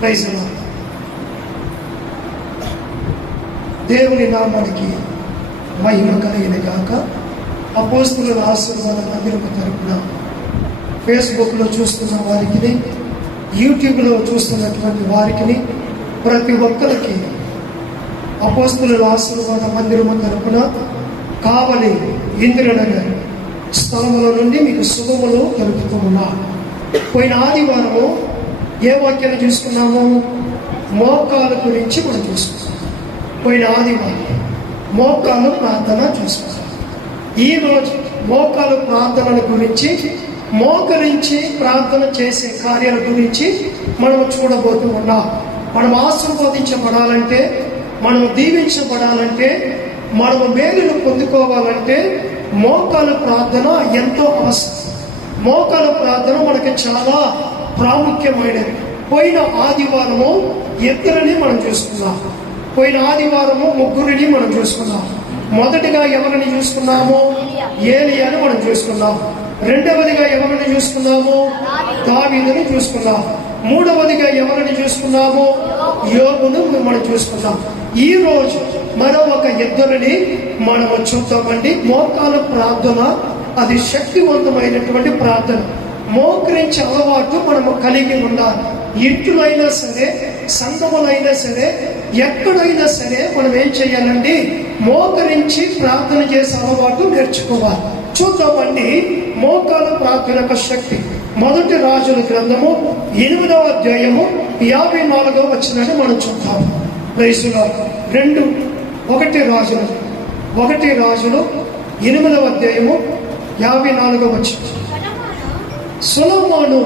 Praise దేవుని నామానికి మహిమ కలిగిన కాక అపోస్తుల ఆశీర్వాద మందిరం తరపున ఫేస్బుక్లో చూస్తున్న వారికి యూట్యూబ్లో చూస్తున్నటువంటి వారికి ప్రతి ఒక్కరికి అపోస్తుల ఆశీర్వాద మందిరము తరపున కావలి ఇందిరనగర్ స్థలముల నుండి మీకు శుభములు తెలుపుతూ ఉన్నా పోయిన ఆదివారము ఏ వాక్యాన్ని చూసుకున్నాము? మోకాల గురించి మనం చూసుకున్నాం పోయిన ఆదివారం మోకాలు ప్రార్థన చూసుకున్నాం ఈ రోజు మోకాలు ప్రార్థనల గురించి మోకరించి ప్రార్థన చేసే కార్యాల గురించి మనం చూడబోతూ ఉన్నాం. మనం ఆశీర్వదించబడాలంటే మనం దీవించబడాలంటే మనము మేలును పొందుకోవాలంటే మోకాల ప్రార్థన ఎంతో అవసరం. మోకాల ప్రార్థన మనకి చాలా ప్రాముఖ్యమైనది. పోయిన ఆదివారము ఇద్దరిని మనం చూసుకున్నాం పోయిన ఆదివారము ముగ్గురిని మనం చూసుకున్నాం మొదటిగా ఎవరిని చూసుకున్నాము? ఏలియాని మనం చూసుకున్నాం రెండవదిగా ఎవరిని చూసుకున్నాము? దావీదుని చూసుకున్నాం మూడవదిగా ఎవరిని చూసుకున్నాము? యోగును మనం చూసుకున్నాం ఈ రోజు మరో ఒక ఇద్దరిని మనము చూద్దామండి. మోకాల ప్రార్థన అది శక్తివంతమైనటువంటి ప్రార్థన. మోకరించే అలవాటు మనము కలిగి ఉండాలి. ఇంట్లోనైనా అయినా సరే సంఘములైనా సరే ఎక్కడైనా సరే మనం ఏం చేయాలండి? మోకరించి ప్రార్థన చేసే అలవాటు నేర్చుకోవాలి. చూద్దామండి మోకాల ప్రార్థన యొక్క శక్తి. మొదటి రాజుల గ్రంథము ఎనిమిదవ అధ్యాయము యాభై నాలుగవ వచ్చినట్టు మనం చూద్దాం. రైసులో రెండు ఒకటి రాజులు. ఒకటి రాజులు ఎనిమిదవ అధ్యాయము యాభై నాలుగవ వచ్చింది సులభమును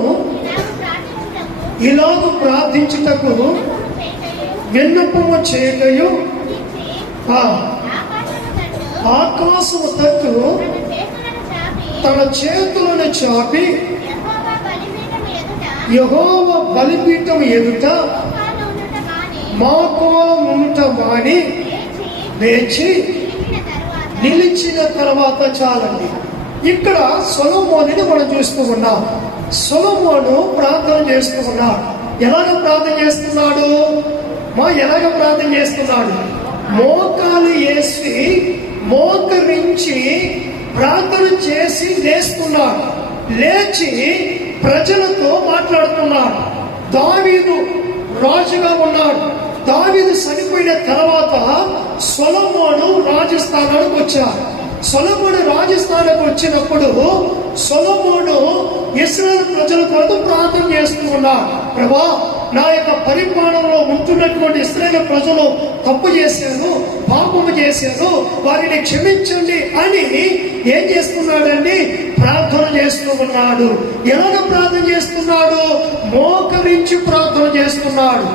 ఇలాగ ప్రార్థించుటకు విన్నపము చేయటయు ఆకాశము తట్టు తన చేతులను చాపి యహోవ బలిపీఠం ఎదుట మాకో ఉంట మాని లేచి నిలిచిన తర్వాత చాలండి. ఇక్కడ సొలమోనిని మనం చూస్తూ ఉన్నాం. సొలమోను ప్రార్థన చేస్తూ ఉన్నాడు. ఎలాగ ప్రార్థన చేస్తున్నాడు? మా ఎలాగ ప్రార్థన చేస్తున్నాడు? మోకాలు వేసి మోకరించి ప్రార్థన చేసి లేస్తున్నాడు. లేచి ప్రజలతో మాట్లాడుతున్నాడు. దావీదు రాజుగా ఉన్నాడు. దావీదు చనిపోయిన తర్వాత సొలమోను రాజస్థానానికి వచ్చాడు. సొలమోను రాజస్థానకు వచ్చినప్పుడు సొలమోను ఇస్రాయల్ ప్రజల కొరకు ప్రార్థన చేస్తూ ఉన్నాడు. ప్రభా నా యొక్క పరిమాణంలో ఉంటున్నటువంటి ఇస్రాయల్ ప్రజలు తప్పు చేశాను పాపము చేశాను వారిని క్షమించండి అని ఏం చేస్తున్నాడండి? ప్రార్థన చేస్తూ ఉన్నాడు. ఎలాగ ప్రార్థన చేస్తున్నాడు? మోకరించి ప్రార్థన చేస్తున్నాడు.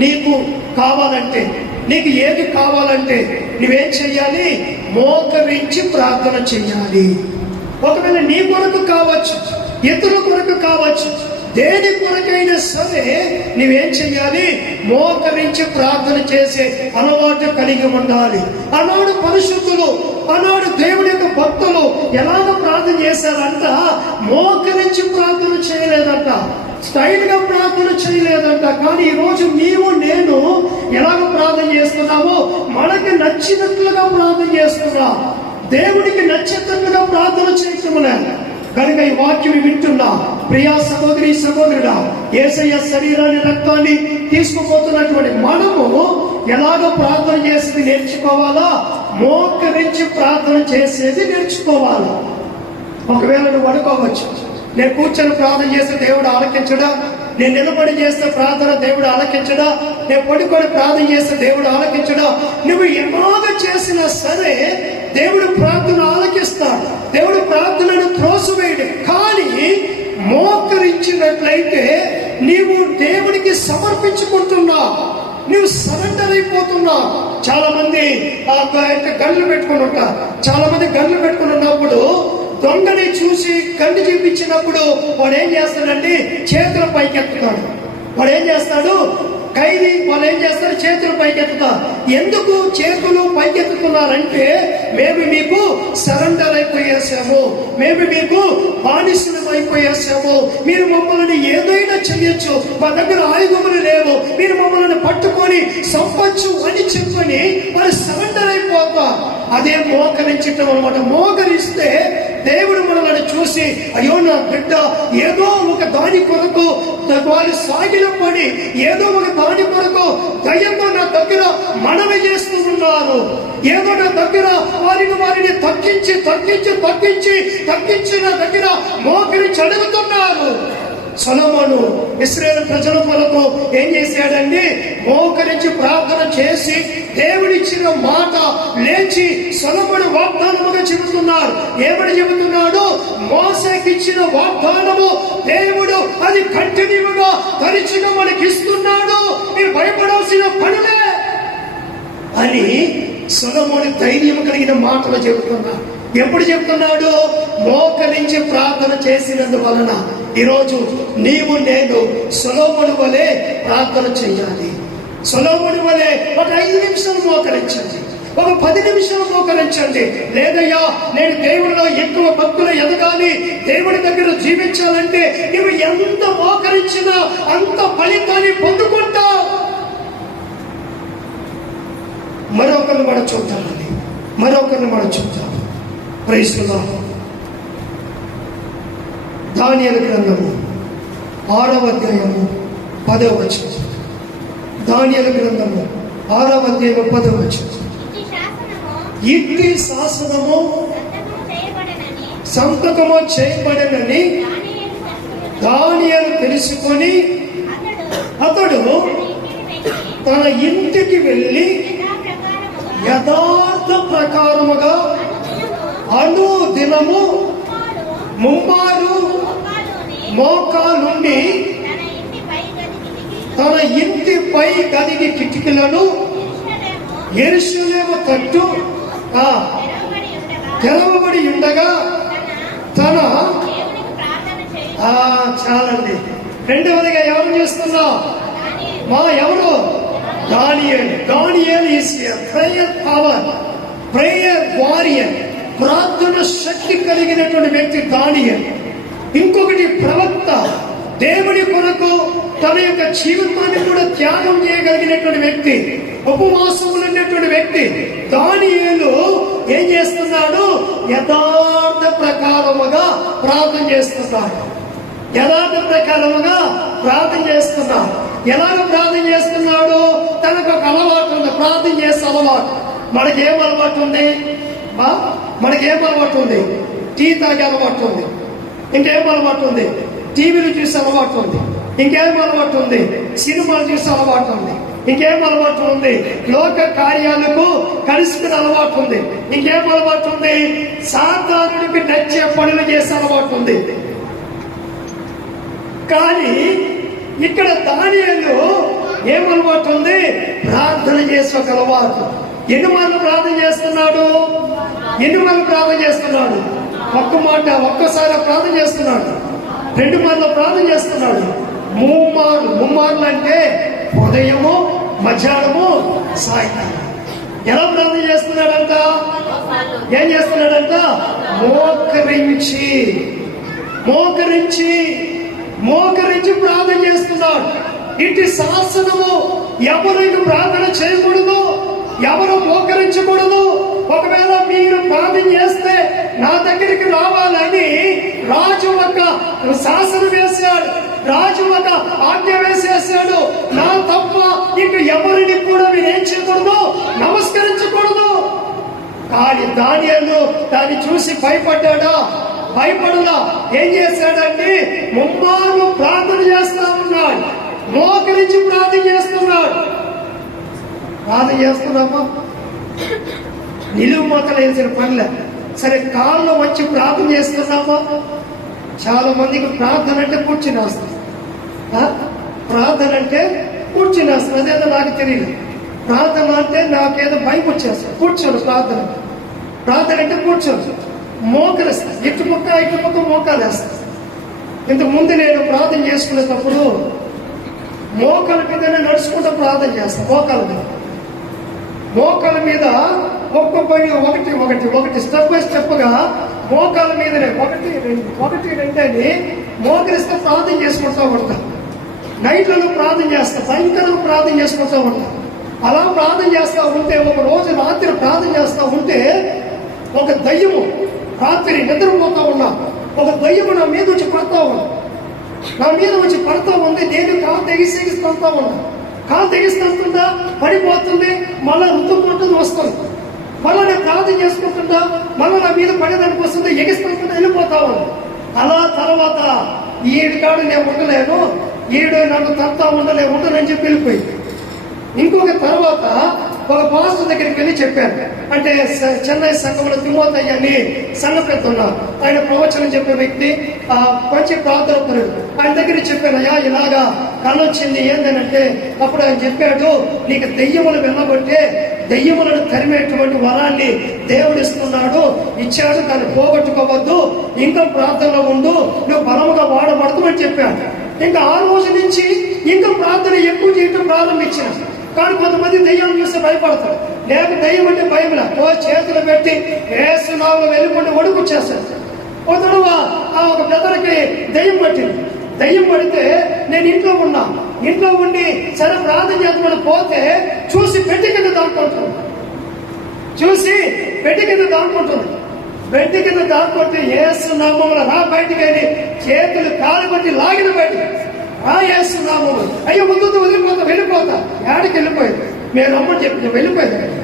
నీకు కావాలంటే నీకు ఏది కావాలంటే నువ్వేం చెయ్యాలి? మోకరించి ప్రార్థన చెయ్యాలి. ఒకవేళ నీ కొరకు కావచ్చు ఇతరుల కొరకు కావచ్చు దేని కొరకైనా సరే నువ్వేం చెయ్యాలి? మోకరించి ప్రార్థన చేసే అలవాటు కలిగి ఉండాలి. ఆనాడు పరిశుద్ధులు ఆనాడు దేవుడి యొక్క భక్తులు ఎలాగ ప్రార్థన చేశారంట? మోకరించి ప్రార్థన చేయలేదంట. స్టైల్గా ప్రార్థన చేయలేదంట. కానీ ఈరోజు నీవు నేను ఎలాగ ప్రార్థన చేస్తున్నామో మనకి నచ్చినట్లుగా ప్రార్థన చేస్తున్నా. దేవుడికి నచ్చినట్లుగా ప్రార్థన చేయటములే కనుక ఈ వాక్యం వింటున్నా. ప్రియా సహోదరి సహోదరుడా ఏసయ్య శరీరాన్ని రక్తాన్ని తీసుకుపోతున్నటువంటి మనము ఎలాగ ప్రార్థన చేసేది నేర్చుకోవాలా? మోకరించి ప్రార్థన చేసేది నేర్చుకోవాలా? ఒకవేళ నువ్వు అనుకోవచ్చు. నేను కూర్చొని ప్రార్థన చేస్తే దేవుడు ఆలకించడా? నేను నిలబడి చేస్తే ప్రార్థన దేవుడు ఆలకించడా? నేను పడుకొని ప్రార్థన చేస్తే దేవుడు ఆలకించడా? నువ్వు ఎలాగ చేసినా సరే దేవుడు ప్రార్థన ఆలకిస్తాడు. దేవుడు ప్రార్థనను త్రోసివేయడు. కానీ మోకరించినట్లయితే నీవు దేవుడికి సమర్పించుకుంటున్నావు నువ్వు సరెండర్ అయిపోతున్నావు చాలా మంది ఆ యొక్క పెట్టుకుని ఉంటారు. చాలా మంది గళ్ళు పెట్టుకుని ఉన్నప్పుడు దొంగని చూసి కంటి చూపించినప్పుడు వాడు ఏం చేస్తాడంటే చేతుల పైకెత్తుతాడు. వాడు ఏం చేస్తాడు? ఖైదీ వాళ్ళు ఏం చేస్తారు? చేతులు పైకెత్తుతారు. ఎందుకు చేతులు పైకెత్తుతున్నారంటే మేము మీకు సరెండర్ అయిపోయేసాము. మేము మీకు బానిసులు అయిపోయేసాము. మీరు మమ్మల్ని ఏదైనా చెయ్యొచ్చు. మా దగ్గర ఆయుధములు లేవు. మీరు మమ్మల్ని పట్టుకొని సంపచ్చు అని చెప్పని వాళ్ళు సరెండర్ అయిపోతారు. అదే మోకరించటం అనమాట మోకరిస్తే దేవుడు మనల్ని చూసి అయ్యో నా బిడ్డ ఏదో ఒక దాని కొరకు వారి సాగిల పడి ఏదో ఒక దాని కొరకు దయ్యంతో నా దగ్గర మనవి చేస్తూ ఉన్నారు. ఏదో నా దగ్గర వారిని వారిని తగ్గించి తగ్గించి తగ్గించి తగ్గించి నా దగ్గర మోకరించి అడుగుతున్నారు. సొలమోను ఇస్రాయేల్ ప్రజల కొరకు ఏం చేశాడండి మోకరించి ప్రార్థన చేసి దేవుడిచ్చిన మాట లేచి సొలముడు వాగ్దానముగా చెబుతున్నాడు. ఏమని చెబుతున్నాడు? మోసకిచ్చిన వాగ్దానము దేవుడు అది కంటిన్యూగా తరచుగా మనకి ఇస్తున్నాడు మీరు భయపడాల్సిన పనులే అని సొలమోని ధైర్యం కలిగిన మాటలు చెబుతున్నాడు. ఎప్పుడు చెప్తున్నాడు? మోకరించి ప్రార్థన చేసినందువలన. ఈరోజు నీవు నేను సొలోముని వలె ప్రార్థన చేయాలి. సొలోముని వలె ఒక ఐదు నిమిషాలు మోకరించండి. ఒక పది నిమిషాలు మోకరించండి. లేదయ్యా నేను దేవుడిలో ఎక్కువ భక్తులు ఎదగాలి. దేవుడి దగ్గర జీవించాలంటే నువ్వు ఎంత మోకరించినా అంత ఫలితాన్ని పొందుకుంటావు. మరొకరిని మనం చూద్దామండి. మరొకరిని మనం చూద్దాం ప్రైస్తున్నా గ్రంథము ఆరవ అధ్యాయము పదవ వచ్చిన దానియల గ్రంథము ఆరవ అధ్యాయము పదవ వచ్చిన ఇట్టి శాసనము సంతకము చేయబడనని సంతకము దానియలు తెలుసుకొని అతడు తన ఇంటికి వెళ్ళి యథార్థ ప్రకారం అనుదినము దినము ముమ్మారు మోకాలుండి తన ఇంటి పై గదికి కిటికీలను యెరూషలేము ఎరుసలేము తట్టు తెలవబడి తెరవబడి ఉండగా తన ఆ చాలండి. రెండవదిగా ఎవరు చేస్తున్నా? మా ఎవరు? Daniel. Daniel is prayer power prayer warrior ప్రార్థన శక్తి కలిగినటువంటి వ్యక్తి దానియల్. ఇంకొకటి ప్రవక్త. దేవుడి కొరకు తన యొక్క జీవితాన్ని కూడా త్యాగం చేయగలిగినటువంటి వ్యక్తి. ఉపవాసములు ఉన్నటువంటి వ్యక్తి. దానియేలు ఏం చేస్తున్నాడు? యథార్థ ప్రకారముగా ప్రార్థన చేస్తున్నాడు. యథార్థ ప్రకారముగా ప్రార్థన చేస్తున్నాడు. ఎలాగ ప్రార్థన చేస్తున్నాడు? తనకు ఒక అలవాటు ఉంది. ప్రార్థన చేసే అలవాటు. మనకేం అలవాటు ఉంది? మనకి మనకేం అలవాటు ఉంది టీ తాగే అలవాటు ఉంది ఇంకేం అలవాటు ఉంది టీవీలు చూసే అలవాటు ఉంది ఇంకేం అలవాటు ఉంది సినిమాలు చూసే అలవాటు ఉంది ఇంకేం అలవాటు ఉంది లోక కార్యాలకు కలిసిపోయిన అలవాటు ఉంది ఇంకేం అలవాటు ఉంది సాధారణకి నచ్చే పనులు చేసే అలవాటు ఉంది కానీ ఇక్కడ దానిలో ఏం అలవాటు ఉంది ప్రార్థన చేసే ఒక అలవాటు. ఎన్ని మార్లు ప్రార్థన చేస్తున్నాడు? ఎన్ని మార్లు ప్రార్థన చేస్తున్నాడు? ఒక్క మాట ఒక్కసారి ప్రార్థన చేస్తున్నాడు. రెండు మార్లు ప్రార్థన చేస్తున్నాడు. ముమ్మారు ముమ్మార్లు అంటే ఉదయము మధ్యాహ్నము సాయంత్రం. ఎలా ప్రార్థన చేస్తున్నాడంట? ఏం చేస్తున్నాడంట? మోకరించి మోకరించి మోకరించి ప్రార్థన చేస్తున్నాడు. ఇటు శాసనము ఎవరైనా ప్రార్థన చేయకూడదు? ఎవరు మోకరించకూడదు. ఒకవేళ మీరు పాదం చేస్తే నా దగ్గరికి రావాలని రాజు ఒక శాసనం వేశాడు. రాజు ఒక ఆజ్ఞ వేసేసాడు నా తప్ప ఇక ఎవరిని కూడా మీరు ఏం చేయకూడదు? నమస్కరించకూడదు. కానీ దానియలు దాన్ని చూసి భయపడ్డాడా? భయపడలా ఏం చేశాడంటే ముమ్మారు ప్రార్థన చేస్తా ఉన్నాడు. మోకరించి ప్రార్థన చేస్తున్నాడు. ప్రార్థన చేస్తున్నామా నిలువు మొక్కలు వేసిన పనులే. సరే కాళ్ళు వచ్చి ప్రార్థన చేస్తున్నామా చాలా మందికి ప్రార్థన అంటే కూర్చుని వస్తుంది. ప్రార్థన అంటే కూర్చుని వస్తుంది. అదేదో నాకు తెలియదు. ప్రార్థన అంటే నాకేదో భయం వచ్చేస్తుంది. కూర్చోరు ప్రార్థన. ప్రార్థన అంటే కూర్చోరు మోకరిస్తాను ఇటు ముక్క ఇటు ముక్క మోకాలు వేస్తుంది ఇంతకు ముందు నేను ప్రార్థన చేసుకునేటప్పుడు మోకాల మీదనే నడుచుకుంటూ ప్రార్థన చేస్తాను. మోకాల మీద. మోకాల మీద ఒక్కొక్కటి ఒకటి ఒకటి ఒకటి స్టెప్ బై స్టెప్గా మోకాల మీదనే ఒకటి రెండు ఒకటి రెండు అని మోకరిస్తే ప్రార్థన చేసుకుంటూ ఉంటాం. నైట్లలో ప్రార్థన చేస్తా సాయంకాలం ప్రార్థన చేసుకుంటూ ఉంటాం. అలా ప్రార్థన చేస్తూ ఉంటే ఒక రోజు రాత్రి ప్రార్థన చేస్తూ ఉంటే ఒక దయ్యము రాత్రి నిద్రపోతూ ఉన్నా ఒక దయ్యము నా మీద వచ్చి పడతా ఉన్నా. నా మీద వచ్చి పడతా ఉంది నేను కాలు తెగిసి పడతా ఉన్నా. కాలు తెగిస్తుంటుందా? పడిపోతుంది. మళ్ళా రుతుకుంటుంది వస్తుంది. మళ్ళా నేను ప్రార్థన చేసుకుంటుందా? మళ్ళా నా మీద పడేదానికి వస్తుంది. ఎగిస్తుంటుందా వెళ్ళిపోతా ఉంది. అలా తర్వాత ఈడు కాడు నేను ఉండలేను. ఈడు నన్ను తర్వాత ఉండలే ఉండనని చెప్పి వెళ్ళిపోయింది. ఇంకొక తర్వాత ఒక పాస్టర్ దగ్గరికి వెళ్ళి చెప్పారు. అంటే చెన్నై సంఘంలో తిమోతయ్య అని సంఘ పెద్ద ఉన్నారు. ఆయన ప్రవచనం చెప్పే వ్యక్తి మంచి ప్రార్థన పరుడు ఆయన దగ్గర చెప్పానయ్యా ఇలాగా కళ్ళొచ్చింది ఏంటంటే అప్పుడు ఆయన చెప్పాడు నీకు దెయ్యములు వెళ్ళబట్టే దెయ్యములను తరిమేటువంటి వరాన్ని దేవుడు ఇస్తున్నాడు. ఇచ్చాడు దాన్ని పోగొట్టుకోవద్దు. ఇంకా ప్రార్థనలో ఉండు. నువ్వు బలముగా వాడబడదు అని చెప్పాడు. ఇంకా ఆ రోజు నుంచి ఇంకా ప్రార్థన ఎక్కువ చేయటం ప్రారంభించిన. కానీ కొంతమంది దెయ్యం చూస్తే భయపడతారు. లేక దెయ్యం అంటే భయం ఓ చేతులు పెట్టి వేసునాలు వెళ్ళకుండా వణుకుచ్చేస్తాడు ఒక తడవ ఆ ఒక బ్రదర్కి దెయ్యం పట్టింది. దెయ్యం పడితే నేను ఇంట్లో ఉన్నా. ఇంట్లో ఉండి సరే ప్రార్థన చేద్దామని పోతే చూసి పెట్టి కింద దాక్కుంటుంది. చూసి పెట్టి కింద దాక్కుంటుంది. బెడ్ కింద దాక్కుంటే ఏసునామములు నా బయటికి వెళ్ళి చేతులు కాలు పట్టి లాగిన బయటికి రా అయ్యో ముందు వదిలిపోతా వెళ్ళిపోతా ఏడికి వెళ్ళిపోయింది మేము రమ్మని చెప్పి నేను వెళ్ళిపోయేదాన్ని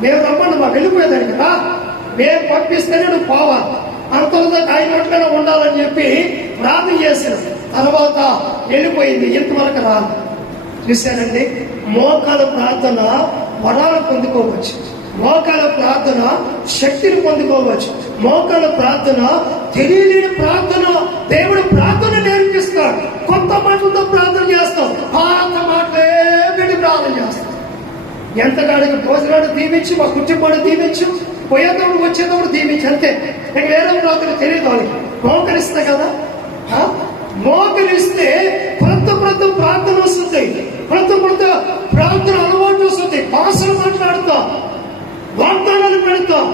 మేము రమ్మని మా వెళ్ళిపోయేదానికి రా మేము పంపిస్తేనే నువ్వు పోవాలి అంతలో ఆయన ఉండాలని చెప్పి ప్రార్థన చేసిన తర్వాత వెళ్ళిపోయింది. ఇంతవరకు రాదు. చూశారండి? మోకాల ప్రార్థన వరాలు పొందుకోవచ్చు. మోకాల ప్రార్థన శక్తిని పొందుకోవచ్చు. మోకాల ప్రార్థన తెలియలేని ప్రార్థన దేవుడు ప్రార్థన నేర్పిస్తాడు కొత్త ప్రార్థన చేస్తాం. పాత మాటలే పెట్టి ప్రార్థన చేస్తాం. ఎంతకాడికి భోజనాడు దీవించి మా కుటుంబాన్ని దీవించు పోయేటప్పుడు వచ్చేటప్పుడు దీవించి అంతే. ఇంకా వేరే రాత్రి తెలియదు వాళ్ళకి మోకరిస్తా కదా? ఆ? మోకరిస్తే కొత్త కొత్త ప్రార్థన వస్తుంది. కొత్త కొత్త ప్రార్థన అలవాటు వస్తుంది. భాషలు మాట్లాడతాం వాగ్దానాలు పెడతాం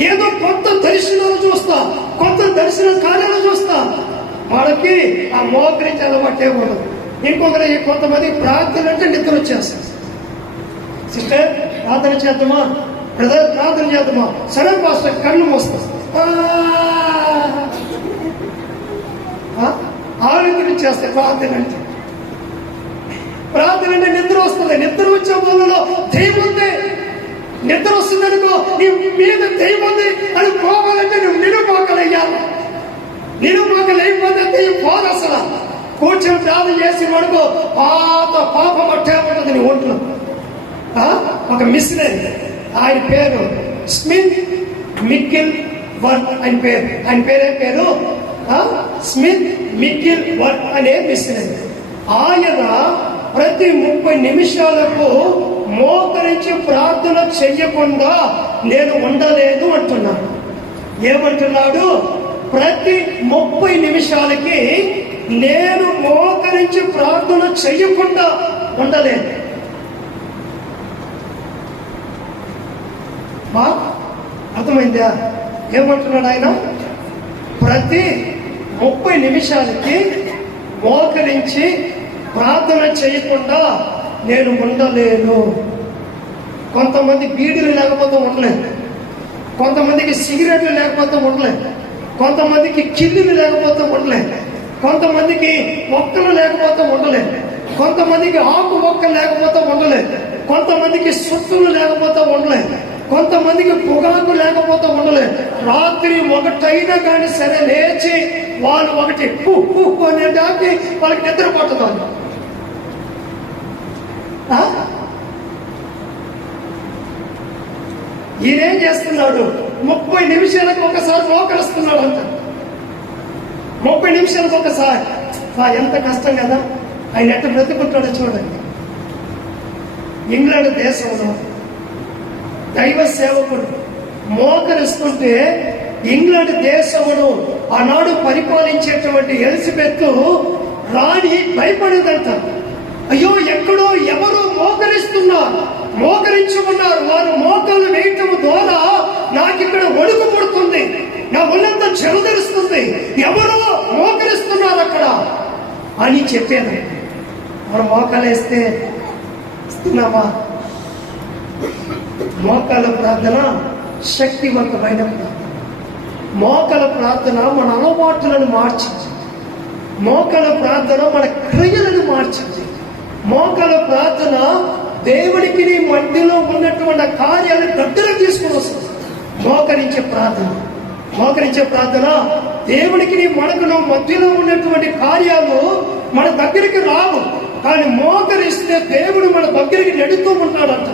ఏదో కొత్త దర్శనాలు చూస్తాం కొత్త దర్శన కార్యాలు చూస్తా వాళ్ళకి ఆ మోకరించి అలవాటే ఉండదు. ఇంకొకరు కొంతమంది ప్రార్థన అంటే నిద్ర వచ్చేస్తారు. సిస్టర్ ప్రార్థన చేద్దామా? బ్రదర్ ప్రార్థన చేద్దామా? సరే పాస్టర్ కళ్ళు మోస్తాం ఆలోచన చేస్తే ప్రార్థన అంటే. ప్రార్థన అంటే నిద్ర వస్తుంది. నిద్ర వచ్చే వాళ్ళలో దైవం ఉంది. నిద్ర వస్తుంది అనుకో నీ మీద దైవం ఉంది. అని పోవాలంటే నువ్వు నిరుపోకలయ్యావు నిరుపోకలైపోతే దెయ్యం పోదు అసలు. కూర్చొని ప్రార్థన చేసి పాత పాపం అట్టే ఉంటుంది నీ ఒంట్లో. ఒక మిషనరీ. ఆయన పేరు స్మిత్ మిక్కిల్ వర్క్ ఆయన పేరు. ఆయన పేరే పేరు? స్మిత్ మిక్కిల్ వర్క్ అనే మిషనరీ. ఆయన ప్రతి ముప్పై నిమిషాలకు మోకరించి ప్రార్థన చెయ్యకుండా నేను ఉండలేదు అంటున్నాను ఏమంటున్నాడు? ప్రతి ముప్పై నిమిషాలకి నేను మోకరించి ప్రార్థన చెయ్యకుండా ఉండలేదు. మా అర్థమైందా? ఏమంటున్నాడు ఆయన? ప్రతి ముప్పై నిమిషాలకి మోకరించి ప్రార్థన చేయకుండా నేను ఉండలేను. కొంతమంది బీడీలు లేకపోతే ఉండలేదు. కొంతమందికి సిగరెట్లు లేకపోతే ఉండలేదు. కొంతమందికి కిల్లులు లేకపోతే ఉండలేదు కొంతమందికి మొక్కలు లేకపోతే ఉండలేదు కొంతమందికి ఆకు మొక్కలు లేకపోతే ఉండలేదు కొంతమందికి సుత్తులు లేకపోతే ఉండలేదు కొంతమందికి పొగాకు లేకపోతే ఉండలేదు రాత్రి ఒకటైనా కానీ సరే లేచి వాళ్ళు ఒకటి అనే దాటి వాళ్ళకి నిద్ర పట్టుతారు ఈయనేం చేస్తున్నాడు? ముప్పై నిమిషాలకు ఒకసారి మోకరిస్తున్నాడు అంట ముప్పై నిమిషాలకు ఒకసారి. ఎంత కష్టం కదా. ఆయన ఎట్ట బ్రతుకుంటాడో చూడండి. ఇంగ్లాండ్ దేశంలో దైవ సేవకుడు మోకరిస్తుంటే ఇంగ్లాండ్ దేశమును ఆనాడు పరిపాలించేటువంటి ఎలిజబెత్ రాణి భయపడేదంట. అయ్యో ఎక్కడో ఎవరో మోకరిస్తున్నారు. మోకరించుకున్నారు. వారు మోకాలు వేయటం ద్వారా నాకు ఇక్కడ ఒడుగు పుడుతుంది. నా ఒళ్ళంతా చెలదరుస్తుంది ఎవరో మోకరిస్తున్నారు అక్కడ. అని చెప్పాను. మనం మోకలేస్తే ఇస్తున్నావా? ఇస్తున్నామా మోకాల ప్రార్థన శక్తివంతమైన ప్రార్థన. మోకల ప్రార్థన మన అలవాట్లను మార్చింది. మోకల ప్రార్థన మన క్రియలను మార్చింది. మోకల ప్రార్థన దేవుడికి మధ్యలో ఉన్నటువంటి కార్యాలను దగ్గర తీసుకుని వస్తుంది. మోకరించే ప్రార్థన. మోకరించే ప్రార్థన దేవుడికి నీ మనకును మధ్యలో ఉన్నటువంటి కార్యాలు మన దగ్గరికి రావు. కానీ మోకరిస్తే దేవుడు మన దగ్గరికి నెడుతూ ఉంటాడంట.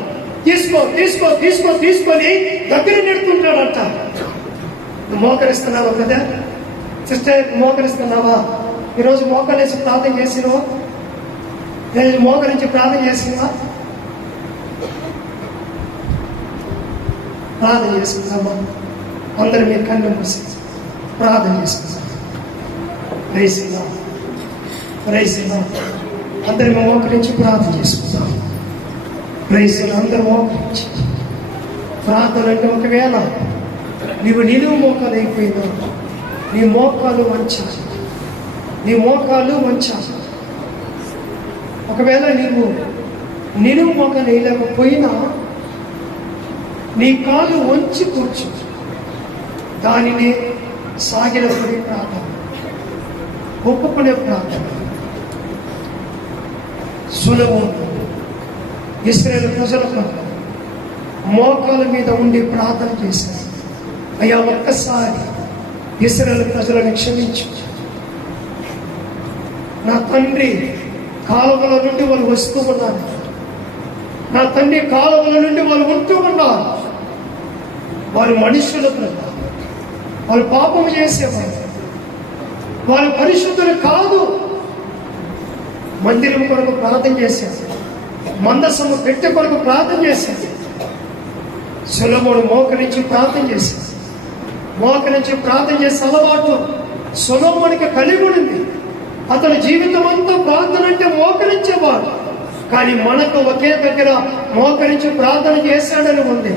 తీసుకో తీసుకో తీసుకో తీసుకొని దగ్గర నెడుతుంటాడంట. నువ్వు మోకరిస్తున్నావా కదా సిస్టర్ మోకరిస్తున్నావా? ఈరోజు మోకరించి ప్రార్థన చేసినవా? ఈరోజు మోకరించి ప్రార్థన చేసినవా? ప్రార్థన చేసుకుందామా అందరూ మీరు కళ్ళు మూసి ప్రార్థన చేసుకుందాం. రైసిందా రైసిందా అందరి మోకరించి ప్రార్థన చేసుకుందాం. రైసిందా అందరూ మోకరించి ప్రార్థన అంటే ఒకవేళ నీవు నిలువు మోకాలు అయిపోయినా నీ మోకాలు వంచాలి నీ మోకాలు వంచాలి ఒకవేళ నీవు నిలువు మోకాలు వేయలేకపోయినా నీ కాలు వంచి కూర్చు. దానిని సాగిలపడే ప్రార్థన. ఒప్పుకునే ప్రార్థన. సులభం ఇస్రాయేల్ ప్రజలకు మోకాల మీద ఉండి ప్రార్థన చేశారు. అయ్యా ఒక్కసారి ఇస్రాయేల్ ప్రజలను క్షమించు. నా తండ్రి కాలువల నుండి వాళ్ళు వస్తూ ఉన్నారు. నా తండ్రి కాలువల నుండి వాళ్ళు ఉంటూ ఉన్నారు. వారు మనుషుల ప్రభు వాళ్ళు పాపం చేసేవారు. వారు పరిశుద్ధులు కాదు. మందిరం కొరకు ప్రార్థన చేశారు. మందసము పెట్టె కొరకు ప్రార్థన చేశారు. సులభుడు మోకరించి ప్రార్థన చేశాడు మోకరించి ప్రార్థన చేసే అలవాటు సులభునికి కలిగి ఉంది అతని జీవితం అంతా ప్రార్థన అంటే మోకరించేవాడు కానీ మనకు ఒకే దగ్గర మోకరించి ప్రార్థన చేశాడని ఉంది.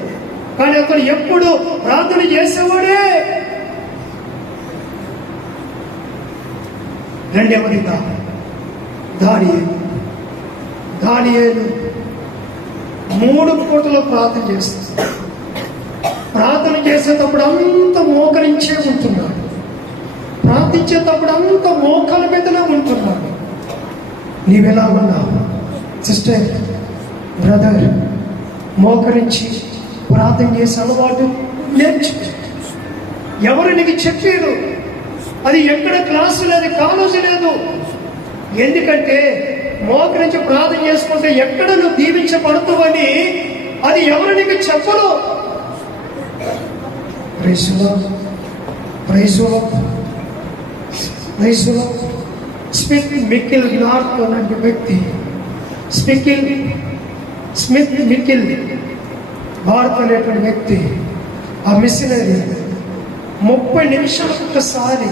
కానీ అతను ఎప్పుడు ప్రార్థన చేసేవాడే? రెండవదిగా దానియేలు. దానియేలు మూడు పూటలు ప్రార్థన చేస్తుంది. ప్రార్థన చేసేటప్పుడు అంత మోకరించే ఉంటున్నాడు. ప్రార్థించేటప్పుడు అంత మోకాల మీదనే ఉంటున్నాడు. నీవెలా ఉన్నావు? సిస్టర్ బ్రదర్ మోకరించి ప్రార్థన చేసే అలవాటు నేర్చు. ఎవరు నీకు చెప్పారు అది ఎక్కడ క్లాసు లేదు కాలేజీ లేదు. ఎందుకంటే మోకరించి ప్రార్థన చేసుకుంటే ఎక్కడ నువ్వు దీవించబడుతావని అది ఎవరు నీకు చెప్పరు ప్రైజులో ప్రైజులో ప్రైజులో స్మిత్ మిక్కిల్ నార్త్ అనే వ్యక్తి స్మికిల్ స్మిత్ మికిల్ భారత్ అనేటువంటి వ్యక్తి ఆ మిషనరీ ముప్పై నిమిషాలు ఒకసారి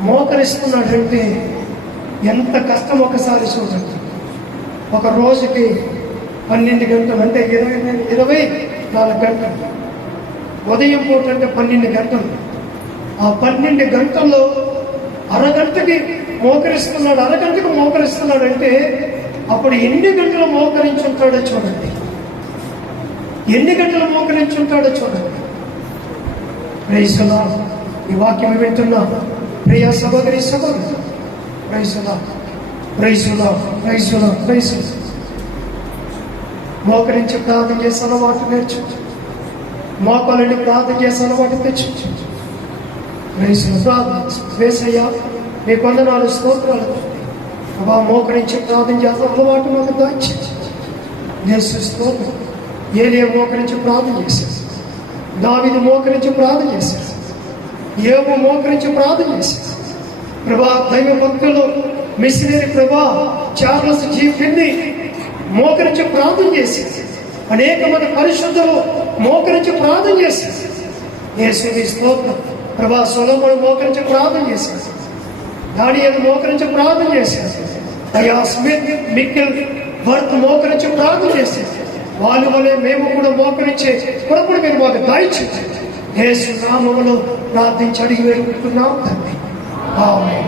మోకరిస్తున్నాడంటే ఎంత కష్టం ఒకసారి చూడండి. ఒక రోజుకి పన్నెండు గంటలు అంటే ఇరవై ఇరవై నాలుగు గంటలు. ఉదయం పూట అంటే పన్నెండు గంటలు. ఆ పన్నెండు గంటల్లో అరగంటకి మోకరిస్తున్నాడు అరగంటకి మోకరిస్తున్నాడు అంటే అప్పుడు ఎన్ని గంటలు మోకరించుంటాడో చూడండి. ఎన్ని గంటలు మోకరించుంటాడో చూడండి. ప్రైసలా ఈ వాక్యం వింటున్నా. ప్రియ సహోదరి సహోదరు ప్రైసులా ప్రైసులా ప్రైసులా ప్రైసు మోకరించి ప్రార్థన చేసే అలవాటు నేర్చు. మోకాలని ప్రార్థన చేసే అలవాటు తెచ్చు. ప్రైసు ప్రార్థన వేసయ్యా మీ కొందనాలు స్తోత్రాలు. ప్రభా మోకరించి ప్రార్థన చేస్తాం అలవాటు మాకు దాచి. యేసు ఏలియా మోకరించి ప్రార్థన చేశాడు దావిది మోకరించి ప్రార్థన చేశాడు ఏమో మోకరించి ప్రార్థన చేశాడు ప్రభా దైవ భక్తులు మిషనరీ ప్రభా చార్లస్ జీ మోకరించి ప్రార్థన చేసి అనేక మంది పరిశుద్ధులు మోకరించి ప్రార్థన చేశారు. నేర్చుకుని స్తోత్రం. ప్రభా సొలముడు మోకరించి ప్రార్థన చేశాడు దానియలు మోకరించి ప్రార్థన చేశారు. అయ్యా స్మిత్ మిక్కిల్ వర్త్ మోకరించి ప్రార్థన చేశారు. వాళ్ళు వలె మేము కూడా మోకరించే కొడుకుడు మీరు మాకు దాయిచ్చు యేసు నామములో ప్రార్థించి అడిగి వేడుకుంటున్నాం తండ్రి.